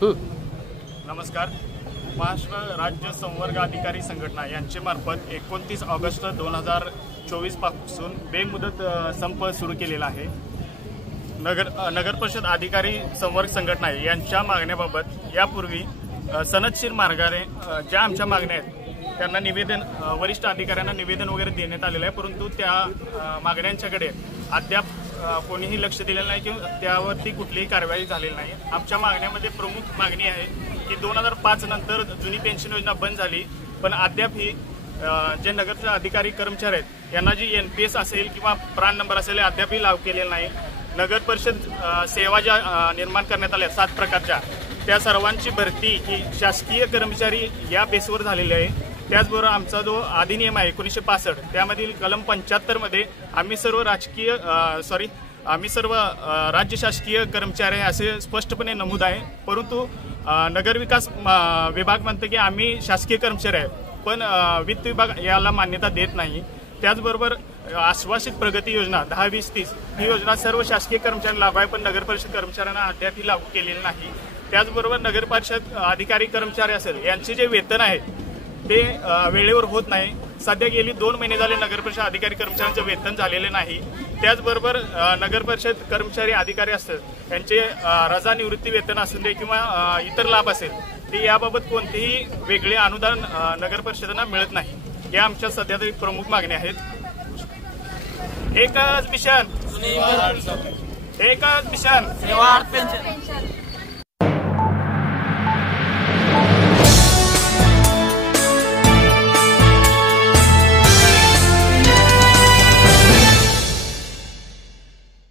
नमस्कार. महाराष्ट्र राज्य संवर्ग अधिकारी संघटना यांचे मार्फत 29 ऑगस्ट 2024 पासून बेमुदत संप सुरू केलेला आहे. नगर परिषद अधिकारी संवर्ग संघटना यांच्या मागण्याबाबत यापूर्वी सनदशीर मार्गाने ज्या आमच्या मागण्या आहेत त्यांना निवेदन वरिष्ठ अधिकाऱ्यांना निवेदन वगैरे देण्यात आलेलं आहे, परंतु त्या मागण्यांच्याकडे अद्याप कोणीही लक्ष दिलेलं नाही किंवा त्यावरती कुठलीही कारवाई झालेली नाही. आमच्या मागण्यामध्ये प्रमुख मागणी आहे की 2005 नंतर जुनी पेन्शन योजना बंद झाली, पण अद्याप ही जे नगरचे अधिकारी कर्मचारी आहेत यांना जी NPS असेल किंवा प्राण नंबर असेल अद्यापही लागू केलेला नाही. नगर परिषद सेवा ज्या निर्माण करण्यात आल्या 7 प्रकारच्या, त्या सर्वांची भरती ही शासकीय कर्मचारी या बेसवर झालेली आहे. त्याचबरोबर आमचा जो अधिनियम आहे 1965 त्यामधील कलम 75 मध्ये आम्ही सर्व राज्य शासकीय कर्मचारी असे स्पष्टपणे नमूद आहे, परंतु नगर विकास विभाग म्हणते की आम्ही शासकीय कर्मचारी आहे, पण वित्त विभाग याला मान्यता देत नाही. त्याचबरोबर आश्वासित प्रगती योजना 10-20-30 ही योजना सर्व शासकीय कर्मचाऱ्यांना लागू आहे, पण नगर परिषद कर्मचाऱ्यांना अद्याप लागू केलेली नाही. त्याचबरोबर नगर परिषद अधिकारी कर्मचारी असेल यांचे जे वेतन आहे ते वेळेवर होत नाही. सध्या गेली 2 महिने झाले नगर परिषद अधिकारी कर्मचाऱ्यांचे वेतन झालेले नाही. त्याचबरोबर नगर परिषद कर्मचारी अधिकारी असतात त्यांचे रजा निवृत्ती वेतन असेल दे किंवा इतर लाभ असेल ते याबाबत कोणतेही वेगळे अनुदान नगर परिषदांना मिळत नाही. या आमच्या सध्या तरी प्रमुख मागण्या आहेत. एकच मिशन, एकच मिशन,